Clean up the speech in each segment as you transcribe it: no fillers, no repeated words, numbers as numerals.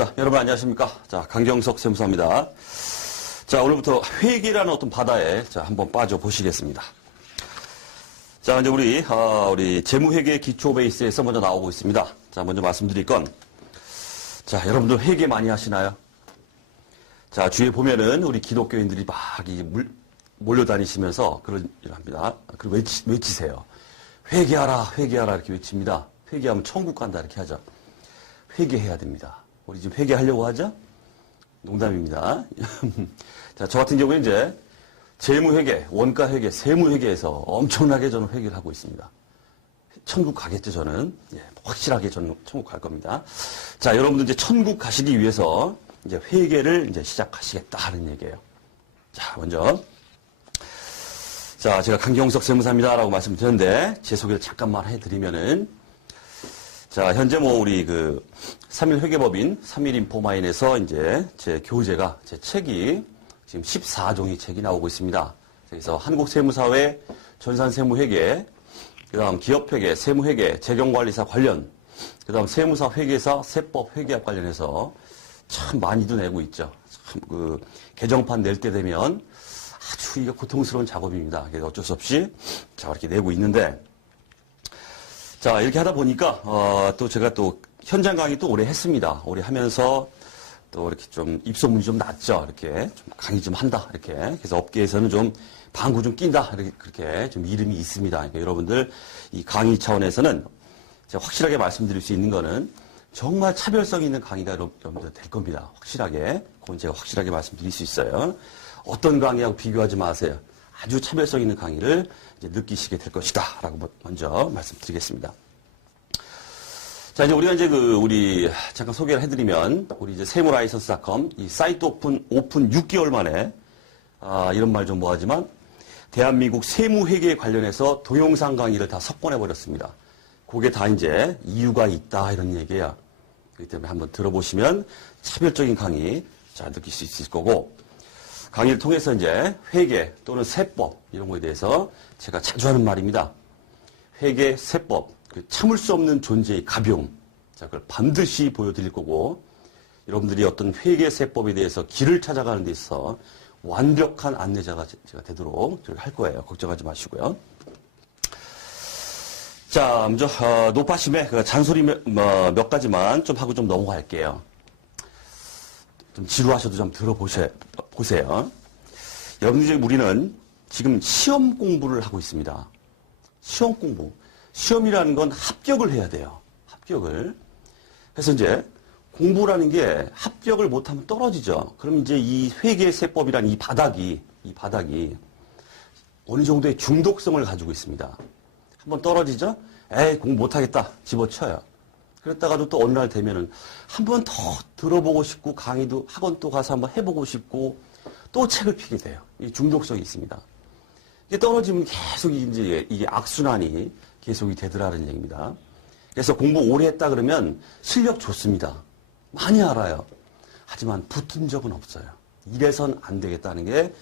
자, 여러분 안녕하십니까? 자, 강경석 세무사입니다. 자, 오늘부터 회계라는 어떤 바다에 자, 한번 빠져 보시겠습니다. 자, 이제 우리 재무회계 기초 베이스에서 먼저 나오고 있습니다. 자, 먼저 말씀드릴 건, 자, 여러분들 회계 많이 하시나요? 자, 주위에 보면은 우리 기독교인들이 막 몰려다니시면서 그런 일을 합니다. 그리고 외치세요. 회계하라, 회계하라 이렇게 외칩니다. 회계하면 천국 간다 이렇게 하죠. 회계해야 됩니다. 우리 지금 회계하려고 하죠? 농담입니다. 자, 저 같은 경우에 이제 재무회계, 원가회계, 세무회계에서 엄청나게 저는 회계를 하고 있습니다. 천국 가겠죠, 저는. 예, 확실하게 저는 천국 갈 겁니다. 자, 여러분들 이제 천국 가시기 위해서 이제 회계를 이제 시작하시겠다 하는 얘기예요. 자, 먼저. 자, 제가 강경석 세무사입니다라고 말씀드렸는데, 제 소개를 잠깐만 해드리면은, 자, 현재 우리 3일 회계법인 3일 인포마인에서 이제 제 교재가, 제 책이 지금 14종이 책이 나오고 있습니다. 그래서 한국세무사회, 전산세무회계, 그 다음 기업회계, 세무회계, 재경관리사 관련, 그 다음 세무사 회계사, 세법 회계학 관련해서 참 많이도 내고 있죠. 참 개정판 낼 때 되면 아주 이게 고통스러운 작업입니다. 그래서 어쩔 수 없이 자, 이렇게 내고 있는데, 자, 이렇게 하다 보니까, 또 제가 또 현장 강의 또 오래 했습니다. 오래 하면서 또 이렇게 좀 입소문이 좀 났죠. 이렇게 좀 강의 좀 한다. 이렇게. 그래서 업계에서는 좀 방구 좀 낀다. 이렇게 그렇게 좀 이름이 있습니다. 그러니까 여러분들 이 강의 차원에서는 제가 확실하게 말씀드릴 수 있는 거는 정말 차별성 있는 강의가 여러분들 될 겁니다. 확실하게. 그건 제가 확실하게 말씀드릴 수 있어요. 어떤 강의하고 비교하지 마세요. 아주 차별성 있는 강의를 이제 느끼시게 될 것이다. 라고 먼저 말씀드리겠습니다. 자, 이제 우리가 이제 잠깐 소개를 해드리면, 우리 이제 세무라이선스.com, 이 사이트 오픈 6개월 만에, 이런 말 좀 뭐하지만, 대한민국 세무회계에 관련해서 동영상 강의를 다 석권해버렸습니다. 그게 다 이제 이유가 있다. 이런 얘기야. 그렇기 때문에 한번 들어보시면 차별적인 강의, 자, 느낄 수 있을 거고, 강의를 통해서 이제 회계 또는 세법 이런 거에 대해서 제가 자주 하는 말입니다. 회계, 세법, 참을 수 없는 존재의 가벼움. 자, 그걸 반드시 보여드릴 거고, 여러분들이 어떤 회계, 세법에 대해서 길을 찾아가는 데 있어서 완벽한 안내자가 제가 되도록 할 거예요. 걱정하지 마시고요. 자, 먼저 노파심의 잔소리 몇 가지만 좀 하고 좀 넘어갈게요. 좀 지루하셔도 좀 들어보세요. 여러분들, 우리는 지금 시험 공부를 하고 있습니다. 시험 공부. 시험이라는 건 합격을 해야 돼요. 합격을. 그래서 이제 공부라는 게 합격을 못하면 떨어지죠. 그럼 이제 이 회계세법이라는 이 바닥이 어느 정도의 중독성을 가지고 있습니다. 한번 떨어지죠? 에이, 공부 못하겠다. 집어쳐요. 그랬다가도 또 어느 날 되면은 한 번 더 들어보고 싶고, 강의도 학원 또 가서 한번 해보고 싶고, 또 책을 피게 돼요. 이 중독성이 있습니다. 이게 떨어지면 계속 이제 이게 악순환이 계속이 되더라는 얘기입니다. 그래서 공부 오래 했다 그러면 실력 좋습니다. 많이 알아요. 하지만 붙은 적은 없어요. 이래선 안 되겠다는 게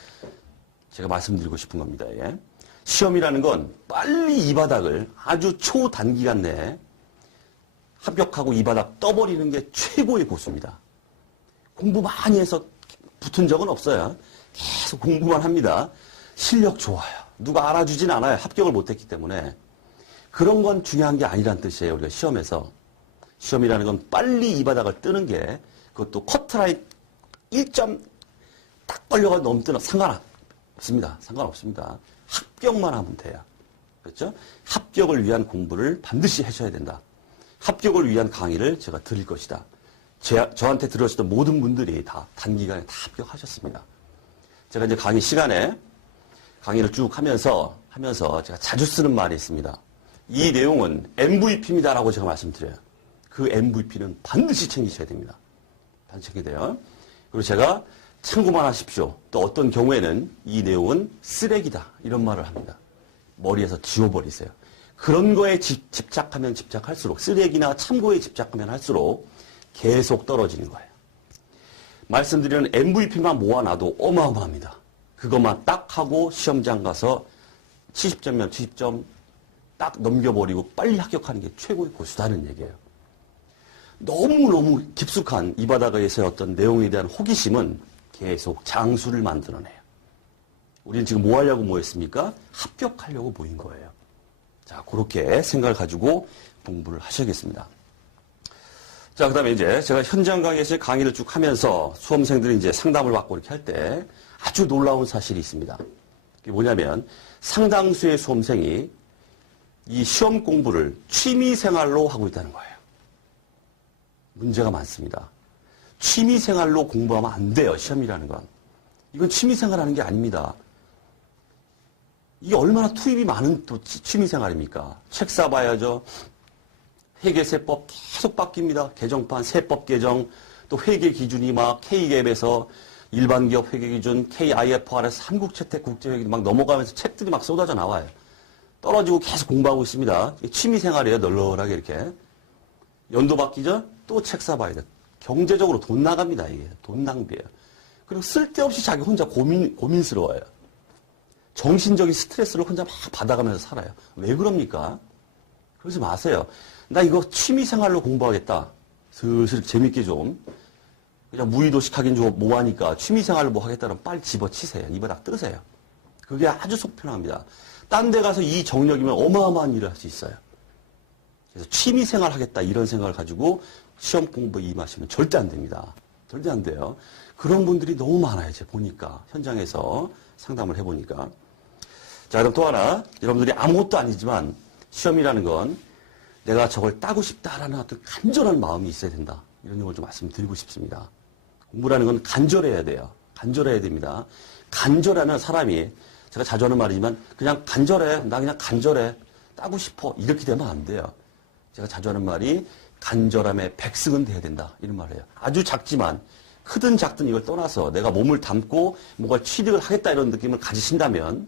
제가 말씀드리고 싶은 겁니다. 예. 시험이라는 건 빨리 이 바닥을 아주 초단기간 내에 합격하고 이 바닥 떠버리는 게 최고의 고수입니다. 공부 많이 해서 붙은 적은 없어요. 계속 공부만 합니다. 실력 좋아요. 누가 알아주진 않아요. 합격을 못했기 때문에. 그런 건 중요한 게 아니란 뜻이에요. 우리가 시험에서. 시험이라는 건 빨리 이 바닥을 뜨는 게, 그것도 커트라인 1점 딱 걸려가 넘뜨는 상관없습니다. 상관없습니다. 합격만 하면 돼요. 그렇죠? 합격을 위한 공부를 반드시 하셔야 된다. 합격을 위한 강의를 제가 드릴 것이다. 저한테 들으셨던 모든 분들이 다 단기간에 다 합격하셨습니다. 제가 이제 강의 시간에 강의를 쭉 하면서 제가 자주 쓰는 말이 있습니다. 이 내용은 MVP입니다라고 제가 말씀드려요. 그 MVP는 반드시 챙기셔야 됩니다. 반드시 챙겨야 돼요. 그리고 제가 참고만 하십시오. 또 어떤 경우에는 이 내용은 쓰레기다. 이런 말을 합니다. 머리에서 지워버리세요. 그런 거에 집착하면 집착할수록, 쓰레기나 참고에 집착하면 할수록 계속 떨어지는 거예요. 말씀드리는 MVP만 모아놔도 어마어마합니다. 그것만 딱 하고 시험장 가서 70점이면 70점 딱 넘겨버리고 빨리 합격하는 게 최고의 고수다는 얘기예요. 너무너무 깊숙한 이 바닥에서의 어떤 내용에 대한 호기심은 계속 장수를 만들어내요. 우리는 지금 뭐 하려고 모였습니까? 합격하려고 모인 거예요. 자, 그렇게 생각을 가지고 공부를 하셔야겠습니다. 자, 그 다음에 이제 제가 현장 강의에서 강의를 쭉 하면서 수험생들이 이제 상담을 받고 이렇게 할 때 아주 놀라운 사실이 있습니다. 그게 뭐냐면 상당수의 수험생이 이 시험 공부를 취미 생활로 하고 있다는 거예요. 문제가 많습니다. 취미 생활로 공부하면 안 돼요, 시험이라는 건. 이건 취미 생활하는 게 아닙니다. 이게 얼마나 투입이 많은 또 취미 생활입니까? 책 사봐야죠. 회계세법 계속 바뀝니다. 개정판, 세법 개정, 또 회계 기준이 막 K갭에서 일반 기업 회계 기준, KIFR에서 한국채택 국제회계 막 넘어가면서 책들이 막 쏟아져 나와요. 떨어지고 계속 공부하고 있습니다. 취미 생활이에요, 널널하게 이렇게. 연도 바뀌죠? 또 책 사봐야 돼. 경제적으로 돈 나갑니다, 이게. 돈 낭비예요. 그리고 쓸데없이 자기 혼자 고민스러워요. 정신적인 스트레스를 혼자 막 받아가면서 살아요. 왜 그럽니까? 그러지 마세요. 나 이거 취미생활로 공부하겠다. 슬슬 재밌게 좀. 그냥 무의도식 하긴 좀 뭐하니까 취미생활로 뭐 하겠다면 빨리 집어치세요. 입에 다 뜨세요. 그게 아주 속 편합니다. 딴 데 가서 이 정력이면 어마어마한 일을 할 수 있어요. 그래서 취미생활 하겠다 이런 생각을 가지고 시험 공부에 임하시면 절대 안 됩니다. 절대 안 돼요. 그런 분들이 너무 많아요. 제가 보니까. 현장에서 상담을 해보니까. 자, 그럼 또 하나. 여러분들이 아무것도 아니지만 시험이라는 건 내가 저걸 따고 싶다라는 어떤 간절한 마음이 있어야 된다. 이런 걸 좀 말씀드리고 싶습니다. 공부라는 건 간절해야 돼요. 간절해야 됩니다. 간절하면 사람이 제가 자주 하는 말이지만 그냥 간절해. 나 그냥 간절해. 따고 싶어. 이렇게 되면 안 돼요. 제가 자주 하는 말이 간절함에 백승은 돼야 된다. 이런 말이에요. 아주 작지만 크든 작든 이걸 떠나서 내가 몸을 담고 뭔가 취득을 하겠다 이런 느낌을 가지신다면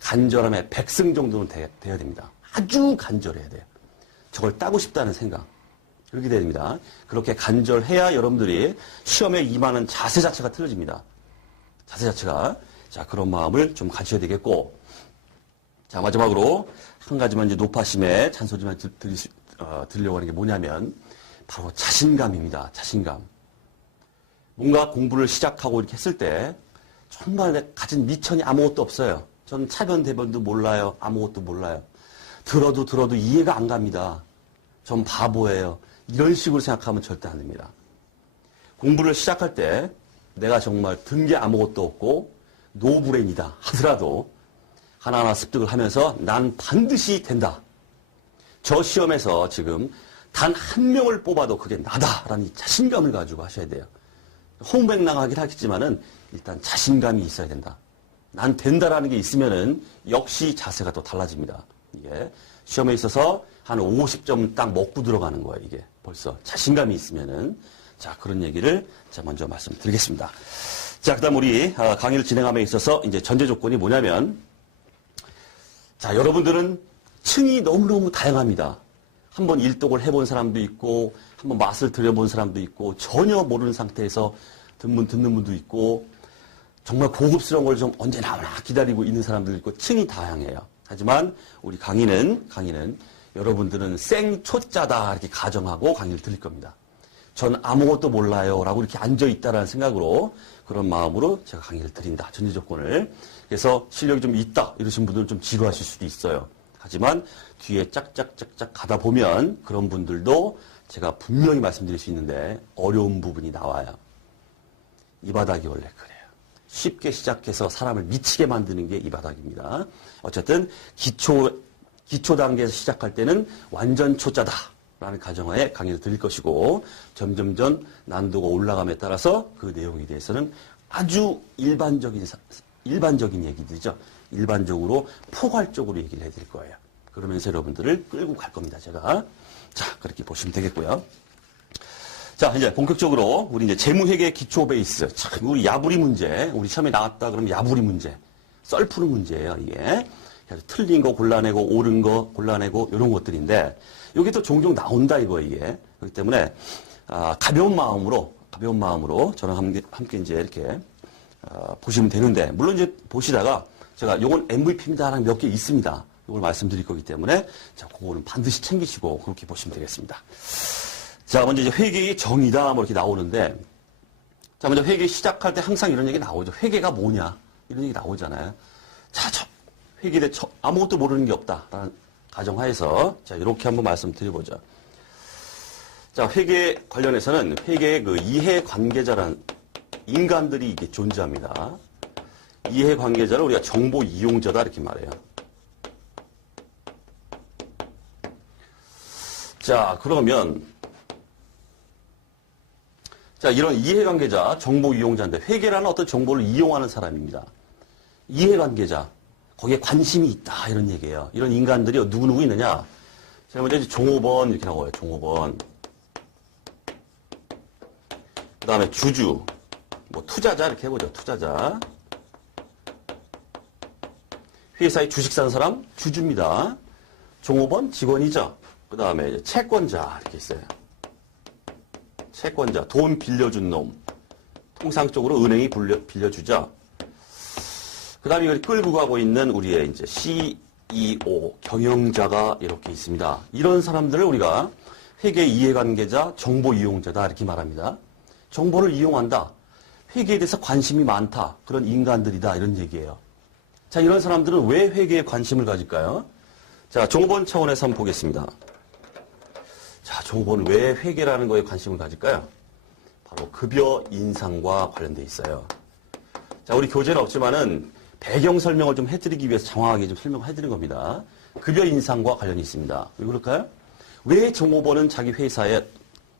간절함에 백승 정도는 돼야 됩니다. 아주 간절해야 돼요. 저걸 따고 싶다는 생각. 그렇게 됩니다. 그렇게 간절해야 여러분들이 시험에 임하는 자세 자체가 틀어집니다. 자세 자체가. 자, 그런 마음을 좀 가지셔야 되겠고. 자, 마지막으로 한 가지만 이제 노파심에 잔소리만 드리려고 하는 게 뭐냐면 바로 자신감입니다. 자신감. 뭔가 공부를 시작하고 이렇게 했을 때 정말 가진 미천이 아무것도 없어요. 저는 차변 대변도 몰라요. 아무것도 몰라요. 들어도 이해가 안 갑니다. 전 바보예요. 이런 식으로 생각하면 절대 안 됩니다. 공부를 시작할 때 내가 정말 든 게 아무것도 없고 노브레인이다 하더라도 하나하나 습득을 하면서 난 반드시 된다. 저 시험에서 지금 단 한 명을 뽑아도 그게 나다라는 자신감을 가지고 하셔야 돼요. 홍백랑하긴 하겠지만은 일단 자신감이 있어야 된다. 난 된다라는 게 있으면은 역시 자세가 또 달라집니다. 이게 시험에 있어서 한 50점 딱 먹고 들어가는 거예요. 이게 벌써 자신감이 있으면은. 자, 그런 얘기를 자 먼저 말씀드리겠습니다. 자, 그다음 우리 강의를 진행함에 있어서 이제 전제 조건이 뭐냐면, 자, 여러분들은 층이 너무너무 다양합니다. 한번 일독을 해본 사람도 있고, 한번 맛을 들여본 사람도 있고, 전혀 모르는 상태에서 듣는 분도 있고, 정말 고급스러운 걸 좀 언제 나오나 기다리고 있는 사람들도 있고, 층이 다양해요. 하지만 우리 강의는 여러분들은 생초짜다 이렇게 가정하고 강의를 드릴 겁니다. 전 아무것도 몰라요 라고 이렇게 앉아있다라는 생각으로 그런 마음으로 제가 강의를 드린다. 전제 조건을. 그래서 실력이 좀 있다 이러신 분들은 좀 지루하실 수도 있어요. 하지만 뒤에 짝짝짝짝 가다 보면 그런 분들도 제가 분명히 말씀드릴 수 있는데 어려운 부분이 나와요. 이 바닥이 원래 그래요. 쉽게 시작해서 사람을 미치게 만드는 게 이 바닥입니다. 어쨌든 기초 단계에서 시작할 때는 완전 초짜다라는 가정하에 강의를 드릴 것이고 점점점 난도가 올라감에 따라서 그 내용에 대해서는 아주 일반적인 얘기들이죠. 일반적으로 포괄적으로 얘기를 해드릴 거예요. 그러면서 여러분들을 끌고 갈 겁니다. 제가. 자, 그렇게 보시면 되겠고요. 자, 이제 본격적으로 우리 이제 재무회계 기초 베이스. 참, 우리 야부리 문제. 우리 시험에 나왔다 그러면 야부리 문제. 썰 푸는 문제예요, 이게. 그래서 틀린 거 골라내고, 옳은 거 골라내고, 이런 것들인데, 여기 또 종종 나온다, 이게. 그렇기 때문에, 가벼운 마음으로, 저랑 함께 이제 이렇게, 보시면 되는데, 물론 이제 보시다가, 제가 요건 MVP입니다라는 몇 개 있습니다. 요걸 말씀드릴 거기 때문에, 자, 그거는 반드시 챙기시고, 그렇게 보시면 되겠습니다. 자, 먼저 이제 회계의 정의다, 뭐 이렇게 나오는데, 자, 먼저 회계 시작할 때 항상 이런 얘기 나오죠. 회계가 뭐냐? 이런 얘기 나오잖아요. 자, 회계에 대해 아무것도 모르는 게 없다라는 가정하에서, 자, 이렇게 한번 말씀드려보죠. 자, 회계 관련해서는 회계의 그 이해관계자라는 인간들이 이게 존재합니다. 이해관계자를 우리가 정보 이용자다 이렇게 말해요. 자, 그러면 자, 이런 이해관계자, 정보 이용자인데 회계라는 어떤 정보를 이용하는 사람입니다. 이해관계자, 거기에 관심이 있다 이런 얘기예요. 이런 인간들이 누구누구 있느냐? 자, 먼저 이제 종업원 이렇게 나와요. 종업원. 그 다음에 주주, 뭐 투자자 이렇게 해보죠. 투자자. 회사에 주식 사는 사람 주주입니다. 종업원 직원이죠. 그 다음에 채권자 이렇게 있어요. 채권자, 돈 빌려준 놈. 통상적으로 은행이 빌려주죠. 그 다음에 이걸 끌고 가고 있는 우리의 이제 CEO, 경영자가 이렇게 있습니다. 이런 사람들을 우리가 회계 이해관계자, 정보 이용자다 이렇게 말합니다. 정보를 이용한다. 회계에 대해서 관심이 많다. 그런 인간들이다. 이런 얘기예요. 자, 이런 사람들은 왜 회계에 관심을 가질까요? 자, 종업원 차원에서 한번 보겠습니다. 자, 종업원은 왜 회계라는 거에 관심을 가질까요? 바로 급여 인상과 관련돼 있어요. 자, 우리 교재는 없지만은 배경 설명을 좀 해드리기 위해서 정확하게 좀 설명을 해드린 겁니다. 급여 인상과 관련이 있습니다. 왜 그럴까요? 왜 종업원은 자기 회사에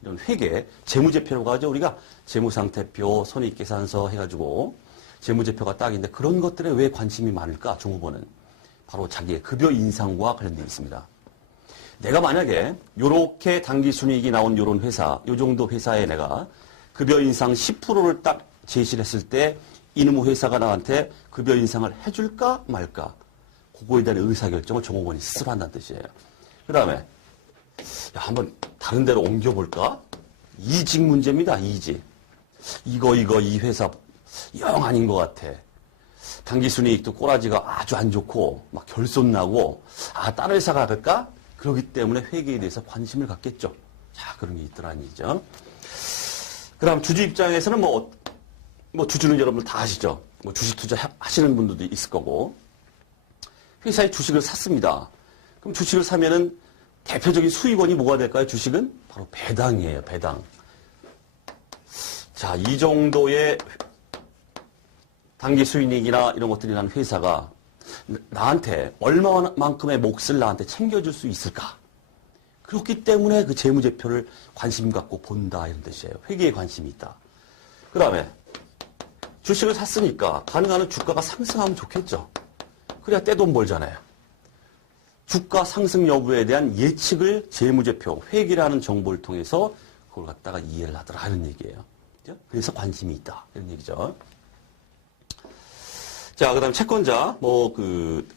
이런 회계, 재무제표라고 하죠. 우리가 재무상태표, 손익계산서 해가지고 재무제표가 딱인데 그런 것들에 왜 관심이 많을까? 종업원은 바로 자기의 급여 인상과 관련되어 있습니다. 내가 만약에 요렇게 당기순이익이 나온 요런 회사, 요 정도 회사에 내가 급여 인상 10%를 딱 제시를 했을 때 이놈의 회사가 나한테 급여 인상을 해줄까 말까? 그거에 대한 의사결정을 종업원이 스스로 한다는 뜻이에요. 그 다음에 야, 한번 다른 데로 옮겨볼까? 이직 문제입니다. 이직. 이 회사 영 아닌 것 같아. 당기순이익도 꼬라지가 아주 안 좋고 막 결손나고 다른 회사가 갈까? 그렇기 때문에 회계에 대해서 관심을 갖겠죠. 자, 그런 게 있더라는 얘기죠. 그 다음 주주 입장에서는 뭐 주주는 여러분들 다 아시죠? 뭐 주식 투자 하시는 분들도 있을 거고. 회사에 주식을 샀습니다. 그럼 주식을 사면은 대표적인 수익원이 뭐가 될까요? 주식은 바로 배당이에요. 배당. 자, 이 정도의 당기 수익이나 이런 것들이 나는 회사가 나한테 얼마만큼의 몫을 나한테 챙겨줄 수 있을까? 그렇기 때문에 그 재무제표를 관심 갖고 본다 이런 뜻이에요. 회계에 관심이 있다. 그 다음에 주식을 샀으니까 가능한 한 주가가 상승하면 좋겠죠. 그래야 떼돈 벌잖아요. 주가 상승 여부에 대한 예측을 재무제표, 회계라는 정보를 통해서 그걸 갖다가 이해를 하더라 이런 얘기예요. 그래서 관심이 있다 이런 얘기죠. 자, 그 다음 채권자,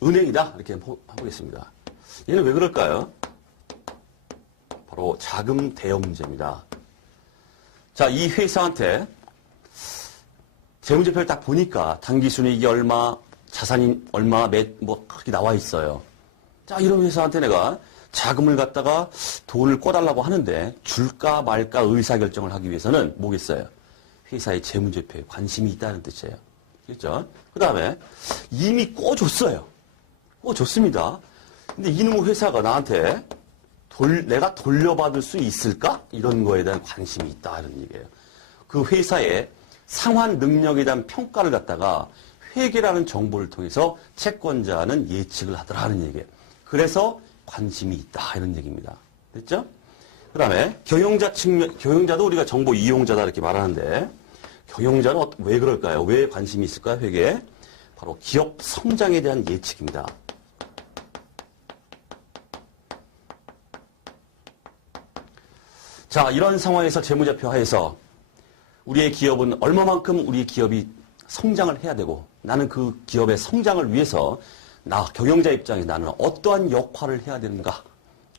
은행이다 이렇게 한번 해보겠습니다. 얘는 왜 그럴까요? 바로 자금 대여 문제입니다. 자, 이 회사한테 재무제표를 딱 보니까 당기순이익이 얼마, 자산이 얼마, 그렇게 나와 있어요. 자, 이런 회사한테 내가 자금을 갖다가 돈을 꿔달라고 하는데 줄까 말까 의사결정을 하기 위해서는 뭐겠어요? 회사의 재무제표에 관심이 있다는 뜻이에요. 그렇죠? 그 다음에 이미 꿔줬어요. 꿔줬습니다. 근데 이놈의 회사가 나한테 내가 돌려받을 수 있을까? 이런 거에 대한 관심이 있다. 이런 얘기예요. 그 회사의 상환 능력에 대한 평가를 갖다가 회계라는 정보를 통해서 채권자는 예측을 하더라는 얘기예요. 그래서 관심이 있다. 이런 얘기입니다. 됐죠? 그 다음에 경영자도 우리가 정보 이용자다 이렇게 말하는데 경영자는 왜 그럴까요? 왜 관심이 있을까요? 회계에? 바로 기업 성장에 대한 예측입니다. 자, 이런 상황에서 재무제표 하에서 우리의 기업은 얼마만큼 우리의 기업이 성장을 해야 되고 나는 그 기업의 성장을 위해서 경영자 입장에 나는 어떠한 역할을 해야 되는가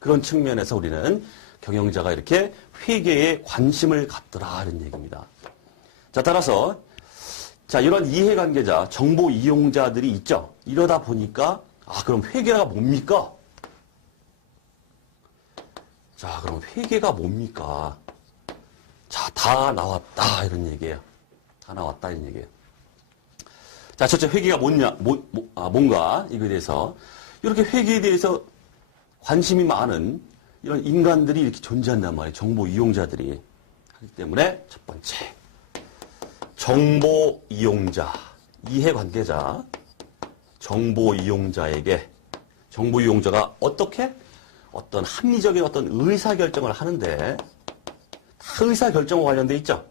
그런 측면에서 우리는 경영자가 이렇게 회계에 관심을 갖더라 이런 얘기입니다. 자, 따라서 자, 이런 이해관계자, 정보 이용자들이 있죠. 이러다 보니까 그럼 회계가 뭡니까? 자, 그럼 회계가 뭡니까? 다 나왔다 이런 얘기예요. 다 나왔다 이런 얘기예요. 자, 첫째 회계가 뭔가 이거에 대해서 이렇게 회계에 대해서 관심이 많은 이런 인간들이 이렇게 존재한단 말이에요. 정보 이용자들이. 하기 때문에 첫 번째 정보 이용자, 이해관계자, 정보 이용자에게 정보 이용자가 어떻게 어떤 합리적인 어떤 의사결정을 하는데 다 의사결정과 관련돼 있죠.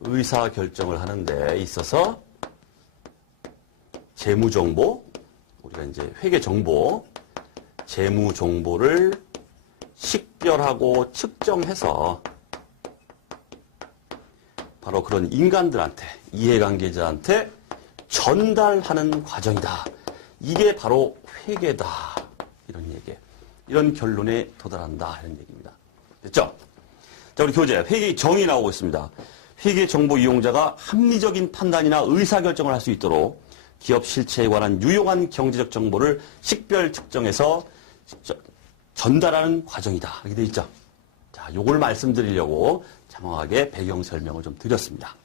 의사결정을 하는 데 있어서 재무정보, 우리가 이제 회계정보, 재무정보를 식별하고 측정해서 바로 그런 인간들한테, 이해관계자한테 전달하는 과정이다. 이게 바로 회계다. 이런 얘기예요. 이런 결론에 도달한다. 이런 얘기입니다. 됐죠? 자, 우리 교재, 회계 정의 나오고 있습니다. 회계 정보 이용자가 합리적인 판단이나 의사결정을 할 수 있도록 기업 실체에 관한 유용한 경제적 정보를 식별 측정해서 전달하는 과정이다. 이렇게 되어 있죠. 자, 요걸 말씀드리려고 장황하게 배경 설명을 좀 드렸습니다.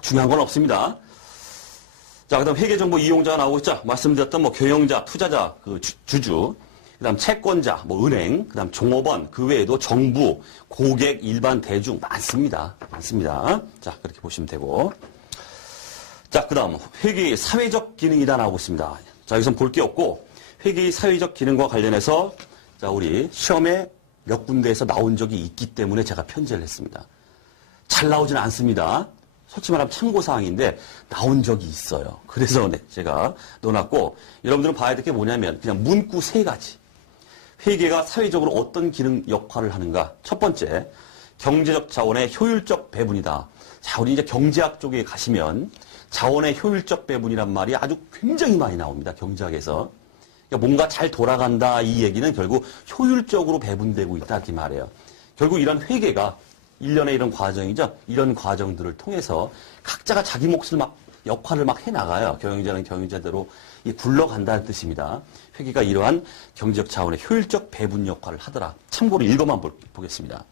중요한 건 없습니다. 자, 그 다음 회계정보 이용자가 나오고 있죠. 말씀드렸던 뭐 경영자, 투자자, 그 주주, 그 다음 채권자, 뭐 은행, 그 다음 종업원, 그 외에도 정부, 고객, 일반 대중 많습니다. 많습니다. 자, 그렇게 보시면 되고. 자, 그 다음 회계의 사회적 기능이다 나오고 있습니다. 자, 여기서 볼 게 없고 회계의 사회적 기능과 관련해서 자, 우리 시험에 몇 군데에서 나온 적이 있기 때문에 제가 편제를 했습니다. 잘 나오지는 않습니다. 솔직히 말하면 참고사항인데 나온 적이 있어요. 그래서 제가 넣어놨고 여러분들은 봐야 될 게 뭐냐면 그냥 문구 3가지. 회계가 사회적으로 어떤 기능 역할을 하는가. 첫 번째, 경제적 자원의 효율적 배분이다. 자, 우리 이제 경제학 쪽에 가시면 자원의 효율적 배분이란 말이 아주 굉장히 많이 나옵니다. 경제학에서. 그러니까 뭔가 잘 돌아간다 이 얘기는 결국 효율적으로 배분되고 있다 이렇게 말해요. 결국 이런 회계가 일련의 이런 과정이죠. 이런 과정들을 통해서 각자가 자기 몫을 막 역할을 막 해나가요. 경영자는 경영자대로 굴러간다는 뜻입니다. 회계가 이러한 경제적 자원의 효율적 배분 역할을 하더라. 참고로 읽어만 보겠습니다.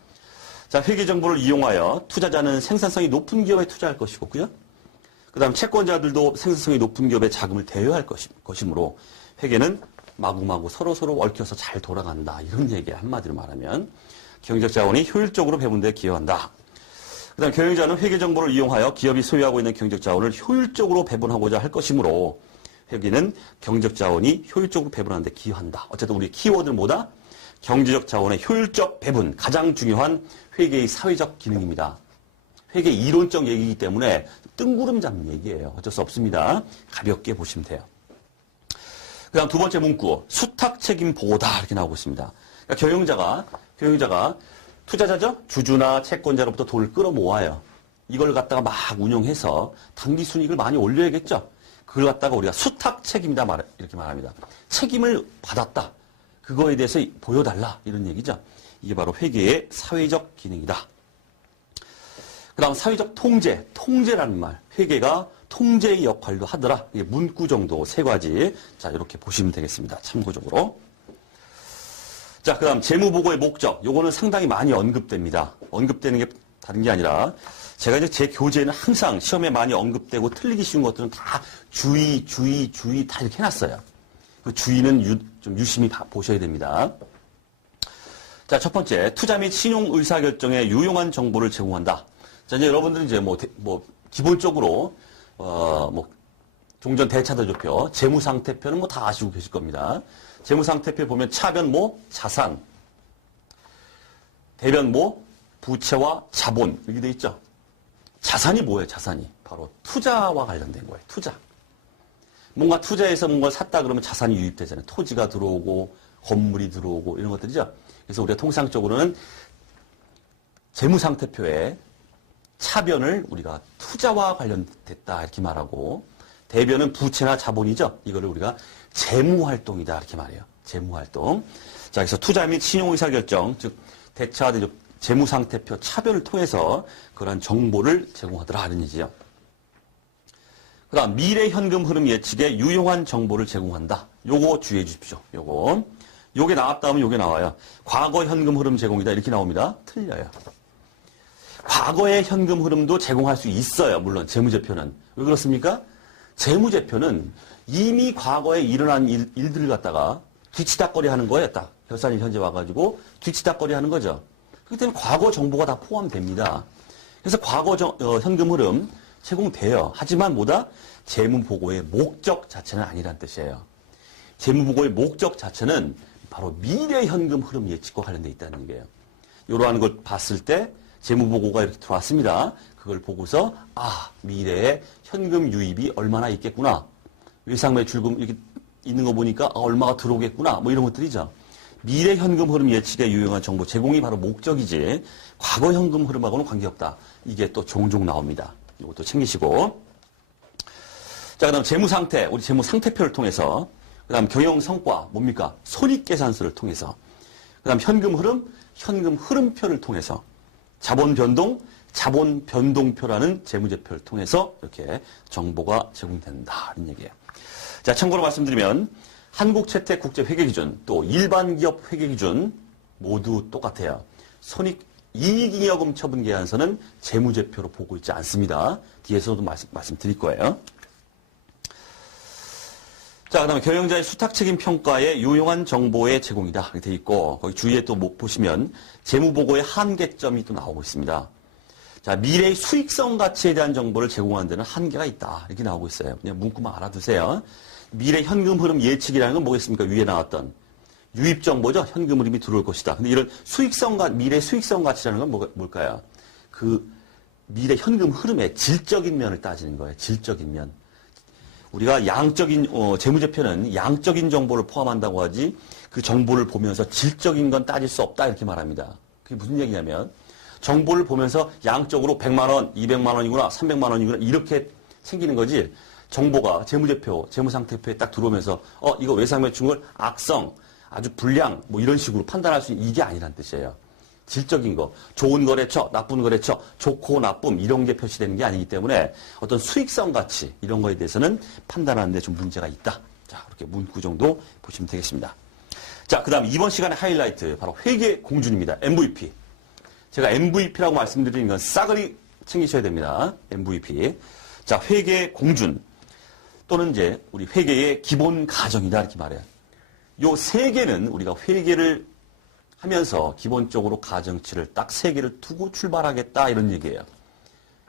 자, 회계 정보를 이용하여 투자자는 생산성이 높은 기업에 투자할 것이고, 그죠? 그 다음 채권자들도 생산성이 높은 기업에 자금을 대여할 것이므로 회계는 마구마구 서로서로 얽혀서 잘 돌아간다. 이런 얘기야. 한마디로 말하면. 경제적 자원이 효율적으로 배분돼 기여한다. 그 다음 경영자는 회계 정보를 이용하여 기업이 소유하고 있는 경제적 자원을 효율적으로 배분하고자 할 것이므로 회계는 경제적 자원이 효율적으로 배분하는 데 기여한다. 어쨌든 우리 키워드는 뭐다? 경제적 자원의 효율적 배분. 가장 중요한 회계의 사회적 기능입니다. 회계 이론적 얘기이기 때문에 뜬구름 잡는 얘기예요. 어쩔 수 없습니다. 가볍게 보시면 돼요. 그 다음 두 번째 문구, 수탁 책임 보호다. 이렇게 나오고 있습니다. 그러니까 경영자가 투자자죠? 주주나 채권자로부터 돈을 끌어모아요. 이걸 갖다가 막 운용해서 당기 순이익을 많이 올려야겠죠? 그걸 갖다가 우리가 수탁 책임이다. 이렇게 말합니다. 책임을 받았다. 그거에 대해서 보여달라. 이런 얘기죠. 이게 바로 회계의 사회적 기능이다. 그 다음 사회적 통제. 통제라는 말. 회계가 통제의 역할도 하더라. 이게 문구 정도 3가지. 자, 이렇게 보시면 되겠습니다. 참고적으로. 자, 그 다음 재무보고의 목적. 요거는 상당히 많이 언급됩니다. 언급되는 게 다른 게 아니라 제가 이제 제 교재에는 항상 시험에 많이 언급되고 틀리기 쉬운 것들은 다 주의 다 이렇게 해놨어요. 그 주의는 좀 유심히 보셔야 됩니다. 자, 첫 번째, 투자 및 신용 의사결정에 유용한 정보를 제공한다. 자, 이제 여러분들은 이제 기본적으로, 종전 대차대조표, 재무상태표는 다 아시고 계실 겁니다. 재무상태표 보면 차변 자산, 대변 부채와 자본, 이렇게 돼 있죠. 자산이 뭐예요, 자산이? 바로 투자와 관련된 거예요, 투자. 뭔가 투자해서 뭔가를 샀다 그러면 자산이 유입되잖아요. 토지가 들어오고, 건물이 들어오고, 이런 것들이죠. 그래서 우리가 통상적으로는 재무상태표에 차변을 우리가 투자와 관련됐다, 이렇게 말하고, 대변은 부채나 자본이죠. 이거를 우리가 재무활동이다, 이렇게 말해요. 재무활동. 자, 그래서 투자 및 신용의사결정, 즉, 대차, 재무상태표 차변을 통해서 그러한 정보를 제공하더라, 하는 얘기죠. 그 다음, 미래 현금 흐름 예측에 유용한 정보를 제공한다. 요거 주의해 주십시오. 요게 나왔다 하면 요게 나와요. 과거 현금 흐름 제공이다. 이렇게 나옵니다. 틀려요. 과거의 현금 흐름도 제공할 수 있어요. 물론 재무제표는. 왜 그렇습니까? 재무제표는 이미 과거에 일어난 일들을 갖다가 뒤치다꺼리 하는 거예요. 딱 결산일 현재 와가지고 뒤치다꺼리 하는 거죠. 그렇기 때문에 과거 정보가 다 포함됩니다. 그래서 과거 현금 흐름 제공돼요. 하지만 뭐다? 재무보고의 목적 자체는 아니란 뜻이에요. 재무보고의 목적 자체는 바로 미래 현금 흐름 예측과 관련돼 있다는 얘기예요. 이러한 걸 봤을 때 재무보고가 이렇게 들어왔습니다. 그걸 보고서 미래에 현금 유입이 얼마나 있겠구나. 외상매출금 이렇게 있는 거 보니까 얼마가 들어오겠구나. 뭐 이런 것들이죠. 미래 현금 흐름 예측에 유용한 정보 제공이 바로 목적이지 과거 현금 흐름하고는 관계없다. 이게 또 종종 나옵니다. 이것도 챙기시고. 자, 그다음 재무 상태, 우리 재무 상태표를 통해서, 그다음 경영 성과 뭡니까? 손익계산서를 통해서, 그다음 현금 흐름표를 통해서, 자본 변동표라는 재무제표를 통해서 이렇게 정보가 제공된다 이런 얘기예요. 자, 참고로 말씀드리면 한국채택국제회계기준 또 일반기업 회계기준 모두 똑같아요. 이익잉여금 처분계산서는 재무제표로 보고 있지 않습니다. 뒤에서도 말씀드릴 거예요. 자, 그 다음에 경영자의 수탁책임 평가에 유용한 정보의 제공이다. 이렇게 돼 있고, 거기 주위에 또 보시면 재무보고의 한계점이 또 나오고 있습니다. 자, 미래의 수익성 가치에 대한 정보를 제공하는 데는 한계가 있다. 이렇게 나오고 있어요. 그냥 문구만 알아두세요. 미래 현금 흐름 예측이라는 건 뭐겠습니까? 위에 나왔던 유입 정보죠. 현금 흐름이 들어올 것이다. 근데 이런 미래 수익성 가치라는 건 뭘까요? 그 미래 현금 흐름의 질적인 면을 따지는 거예요. 질적인 면. 우리가 양적인 재무제표는 양적인 정보를 포함한다고 하지 그 정보를 보면서 질적인 건 따질 수 없다 이렇게 말합니다. 그게 무슨 얘기냐면 정보를 보면서 양적으로 100만 원, 200만 원이구나, 300만 원이구나 이렇게 생기는 거지. 정보가 재무제표, 재무상태표에 딱 들어오면서 이거 외상매출을 악성, 아주 불량 뭐 이런 식으로 판단할 수 있는 이게 아니란 뜻이에요. 질적인 거, 좋은 거래처, 나쁜 거래처, 좋고 나쁨 이런 게 표시되는 게 아니기 때문에 어떤 수익성 가치 이런 거에 대해서는 판단하는 데 좀 문제가 있다. 자, 그렇게 문구 정도 보시면 되겠습니다. 자, 그다음 이번 시간의 하이라이트 바로 회계 공준입니다. MVP. 제가 MVP라고 말씀드리는 건 싸그리 챙기셔야 됩니다. MVP. 자, 회계 공준 또는 이제 우리 회계의 기본 가정이다 이렇게 말해요. 요 세 개는 우리가 회계를 하면서 기본적으로 가정치를 딱 세 개를 두고 출발하겠다 이런 얘기예요.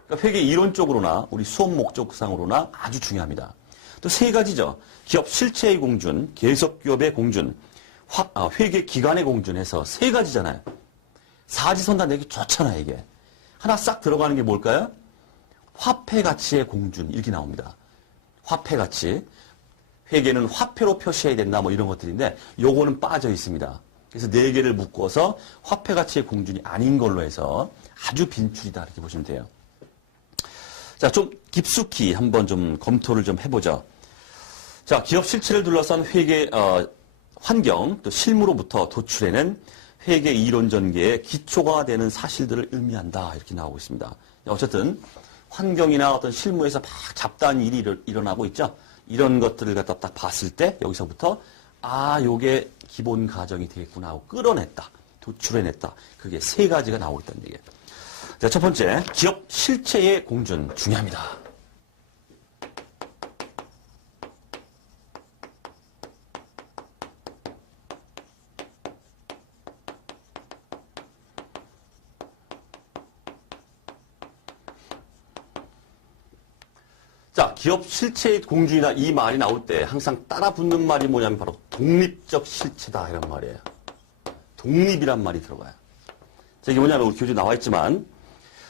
그러니까 회계 이론적으로나 우리 수업 목적상으로나 아주 중요합니다. 또 세 가지죠. 기업 실체의 공준, 계속기업의 공준, 회계 기간의 공준 해서 세 가지잖아요. 사지선다 내기 좋잖아요, 이게. 하나 싹 들어가는 게 뭘까요? 화폐 가치의 공준 이렇게 나옵니다. 화폐 가치. 회계는 화폐로 표시해야 된다 뭐 이런 것들인데 요거는 빠져 있습니다. 그래서 네 개를 묶어서 화폐 가치의 공준이 아닌 걸로 해서 아주 빈출이다 이렇게 보시면 돼요. 자, 좀 깊숙이 한번 좀 검토를 좀 해보죠. 자, 기업 실체를 둘러싼 회계 환경 또 실무로부터 도출해낸 회계 이론 전개의 기초가 되는 사실들을 의미한다 이렇게 나오고 있습니다. 어쨌든 환경이나 어떤 실무에서 막 잡다한 일이 일어나고 있죠. 이런 것들을 갖다 딱 봤을 때 여기서부터 요게 기본 가정이 되겠구나 하고 끌어냈다. 도출해냈다. 그게 세 가지가 나오고 있다는 얘기예요. 자, 첫 번째, 기업 실체의 공준 중요합니다. 자, 기업 실체의 공준이다 이 말이 나올 때 항상 따라 붙는 말이 뭐냐면 바로 독립적 실체다 이런 말이에요. 독립이란 말이 들어가요. 자, 이게 뭐냐면 우리 교재에 나와 있지만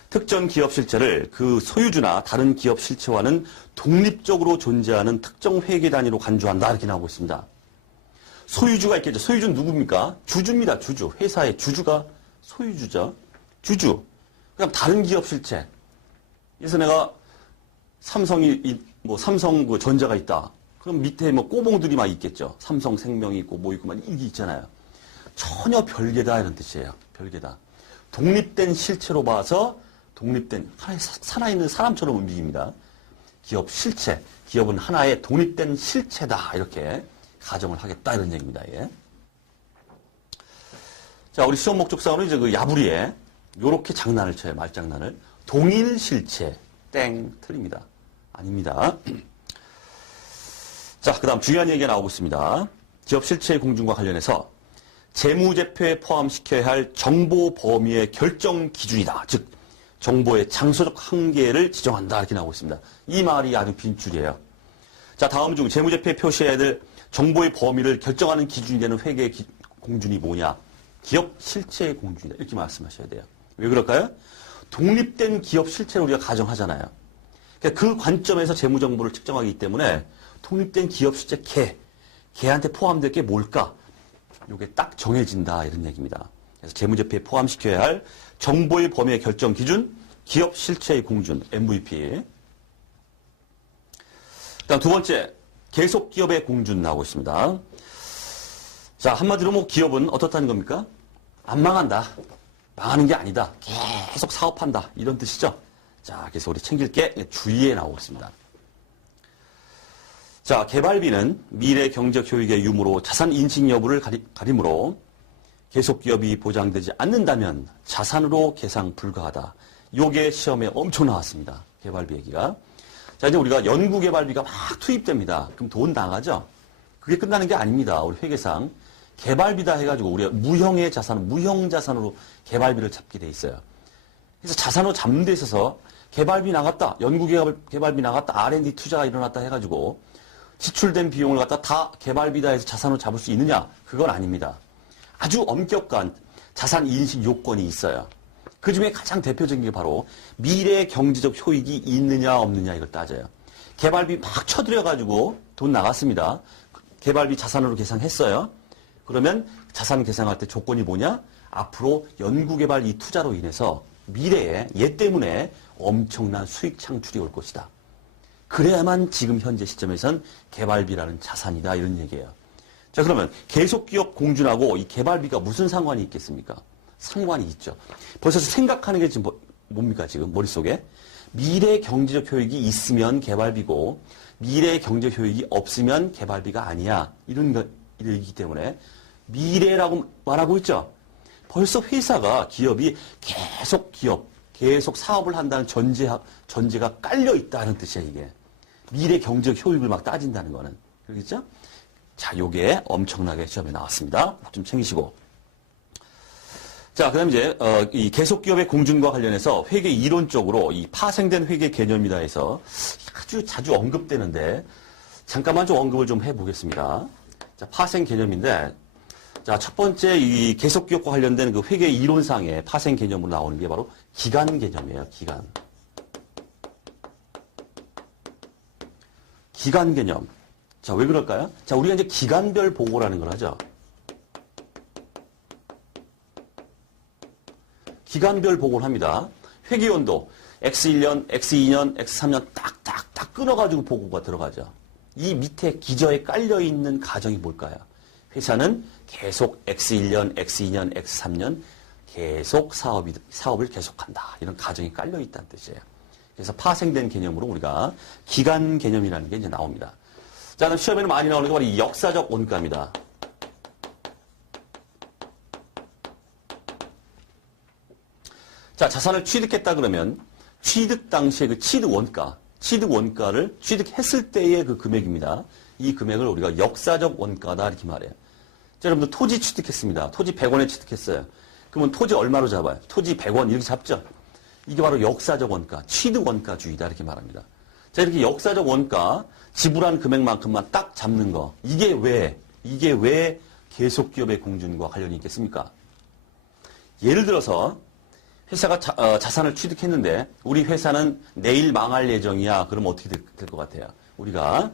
특정 기업 실체를 그 소유주나 다른 기업 실체와는 독립적으로 존재하는 특정 회계 단위로 간주한다 이렇게 나오고 있습니다. 소유주가 있겠죠. 소유주는 누굽니까? 주주입니다. 주주. 회사의 주주가 소유주죠. 주주. 그럼 다른 기업 실체. 그래서 내가 삼성 그 전자가 있다. 그럼 밑에 뭐 꼬봉들이 막 있겠죠. 삼성생명이 있고 뭐 있고 막 이게 있잖아요. 전혀 별개다 이런 뜻이에요. 별개다. 독립된 실체로 봐서 독립된 하나의 살아있는 사람처럼 움직입니다. 기업 실체. 기업은 하나의 독립된 실체다. 이렇게 가정을 하겠다 이런 얘기입니다. 예. 자, 우리 시험 목적상으로 이제 그 야부리에 요렇게 장난을 쳐요. 말장난을. 동일 실체. 땡. 틀립니다. 아닙니다. 자, 그 다음 중요한 얘기가 나오고 있습니다. 기업 실체의 공준과 관련해서 재무제표에 포함시켜야 할 정보 범위의 결정 기준이다. 즉, 정보의 장소적 한계를 지정한다. 이렇게 나오고 있습니다. 이 말이 아주 빈줄이에요. 자, 다음 중 재무제표에 표시해야 될 정보의 범위를 결정하는 기준이 되는 회계 공준이 뭐냐? 기업 실체의 공준이다. 이렇게 말씀하셔야 돼요. 왜 그럴까요? 독립된 기업 실체를 우리가 가정하잖아요. 그러니까 그 관점에서 재무정보를 측정하기 때문에 독립된 기업 실체 걔한테 포함될 게 뭘까? 이게 딱 정해진다 이런 얘기입니다. 그래서 재무제표에 포함시켜야 할 정보의 범위의 결정 기준, 기업 실체의 공준, MVP. 다음 두 번째, 계속 기업의 공준 나오고 있습니다. 자, 한마디로 뭐 기업은 어떻다는 겁니까? 안 망한다. 망하는 게 아니다. 계속 사업한다. 이런 뜻이죠. 자, 그래서 우리 챙길 게 주의에 나오고 있습니다. 자, 개발비는 미래 경제적 효익의 유무로 자산 인식 여부를 가리므로 계속 기업이 보장되지 않는다면 자산으로 계상 불가하다. 요게 시험에 엄청 나왔습니다. 개발비 얘기가. 자, 이제 우리가 연구 개발비가 막 투입됩니다. 그럼 돈 나가죠? 그게 끝나는 게 아닙니다. 우리 회계상. 개발비다 해가지고 우리가 무형 자산으로 개발비를 잡게 돼 있어요. 그래서 자산으로 잡는 데 있어서 개발비 나갔다, 연구 개발비 나갔다, R&D 투자가 일어났다 해가지고 지출된 비용을 갖다 다 개발비다 해서 자산으로 잡을 수 있느냐? 그건 아닙니다. 아주 엄격한 자산 인식 요건이 있어요. 그 중에 가장 대표적인 게 바로 미래 경제적 효익이 있느냐 없느냐 이걸 따져요. 개발비 막 쳐들여가지고 돈 나갔습니다. 개발비 자산으로 계상했어요. 그러면 자산 계상할 때 조건이 뭐냐? 앞으로 연구개발 이 투자로 인해서 미래에 얘 때문에 엄청난 수익 창출이 올 것이다. 그래야만 지금 현재 시점에선 개발비라는 자산이다 이런 얘기예요. 자, 그러면 계속기업 공준하고 이 개발비가 무슨 상관이 있겠습니까? 상관이 있죠. 벌써 생각하는 게 지금 뭡니까 지금 머릿속에? 미래 경제적 효익이 있으면 개발비고 미래 경제적 효익이 없으면 개발비가 아니야. 이러기 때문에 미래라고 말하고 있죠. 벌써 회사가 기업이 계속 사업을 한다는 전제가 깔려 있다는 뜻이야 이게. 미래 경제적 효익을 막 따진다는 거는. 그렇겠죠? 자, 요게 엄청나게 시험에 나왔습니다. 좀 챙기시고. 자, 그 다음 이제, 이 계속기업의 공준과 관련해서 회계 이론적으로 이 파생된 회계 개념이다 해서 아주 자주 언급되는데, 잠깐만 좀 언급을 좀 해보겠습니다. 자, 파생 개념인데, 자, 첫 번째 이 계속기업과 관련된 그 회계 이론상의 파생 개념으로 나오는 게 바로 기간 개념이에요, 기간. 기간 개념. 자, 왜 그럴까요? 자, 우리가 이제 기간별 보고라는 걸 하죠. 기간별 보고를 합니다. 회계연도 X1년, X2년, X3년 딱딱딱 끊어가지고 보고가 들어가죠. 이 밑에 기저에 깔려있는 가정이 뭘까요? 회사는 계속 X1년, X2년, X3년 계속 사업을 계속한다. 이런 가정이 깔려있다는 뜻이에요. 그래서 파생된 개념으로 우리가 기간 개념이라는 게 이제 나옵니다. 자, 그럼 시험에는 많이 나오는 게 바로 이 역사적 원가입니다. 자, 자산을 취득했다 그러면 취득 당시에 그 취득 원가를 취득했을 때의 그 금액입니다. 이 금액을 우리가 역사적 원가다 이렇게 말해요. 자, 여러분들 토지 취득했습니다. 토지 100원에 취득했어요. 그러면 토지 얼마로 잡아요? 토지 100원 이렇게 잡죠. 이게 바로 역사적 원가, 취득 원가주의다 이렇게 말합니다. 자, 이렇게 역사적 원가, 지불한 금액만큼만 딱 잡는 거. 이게 왜 계속기업의 공준과 관련이 있겠습니까? 예를 들어서 회사가 자산을 취득했는데 우리 회사는 내일 망할 예정이야. 그럼 어떻게 될 것 같아요? 우리가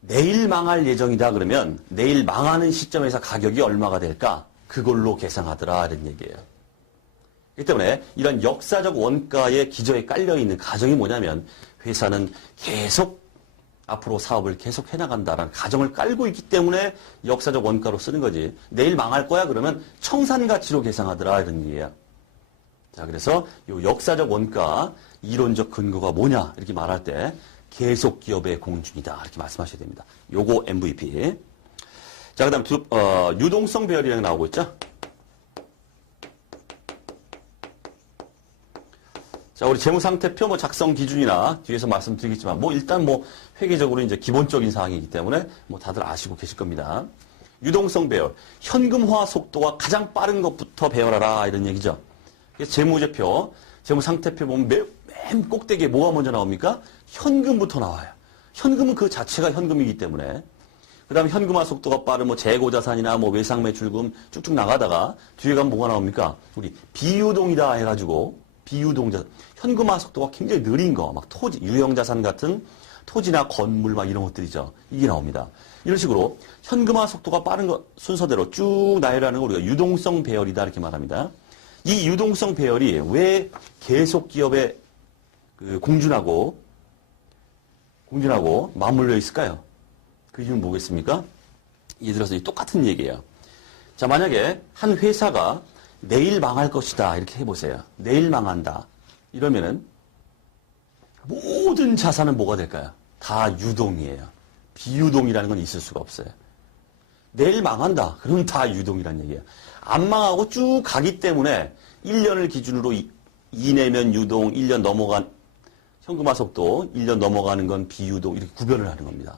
내일 망할 예정이다 그러면 내일 망하는 시점에서 가격이 얼마가 될까? 그걸로 계상하더라 이런 얘기예요. 그렇기 때문에 이런 역사적 원가의 기저에 깔려있는 가정이 뭐냐면 회사는 계속 앞으로 사업을 계속 해나간다라는 가정을 깔고 있기 때문에 역사적 원가로 쓰는 거지. 내일 망할 거야 그러면 청산가치로 계상하더라 이런 얘기예요. 자, 그래서 이 역사적 원가 이론적 근거가 뭐냐 이렇게 말할 때 계속 기업의 공준이다. 이렇게 말씀하셔야 됩니다. 요거 MVP. 자, 그 다음 유동성 배열이라는 게 나오고 있죠. 자, 우리 재무상태표 작성 기준이나 뒤에서 말씀드리겠지만, 일단 회계적으로 이제 기본적인 사항이기 때문에 다들 아시고 계실 겁니다. 유동성 배열, 현금화 속도가 가장 빠른 것부터 배열하라, 이런 얘기죠. 그래서 재무제표, 재무상태표 보면 맨 꼭대기에 뭐가 먼저 나옵니까? 현금부터 나와요. 현금은 그 자체가 현금이기 때문에. 그 다음에 현금화 속도가 빠른 재고자산이나 외상매출금 쭉쭉 나가다가 뒤에 가면 뭐가 나옵니까? 우리 비유동이다 해가지고, 비유동자산. 현금화 속도가 굉장히 느린 거, 토지, 유형자산 같은 토지나 건물 이런 것들이죠. 이게 나옵니다. 이런 식으로 현금화 속도가 빠른 거 순서대로 쭉 나열하는 걸 우리가 유동성 배열이다 이렇게 말합니다. 이 유동성 배열이 왜 계속 기업에 공준하고 맞물려 있을까요? 그 이유는 뭐겠습니까? 예를 들어서 똑같은 얘기예요. 자, 만약에 한 회사가 내일 망할 것이다 이렇게 해보세요. 내일 망한다. 이러면은 모든 자산은 뭐가 될까요? 다 유동이에요. 비유동이라는 건 있을 수가 없어요. 내일 망한다. 그러면 다 유동이라는 얘기예요. 안 망하고 쭉 가기 때문에 1년을 기준으로 이내면 유동, 1년 넘어간 현금화 속도, 1년 넘어가는 건 비유동 이렇게 구별을 하는 겁니다.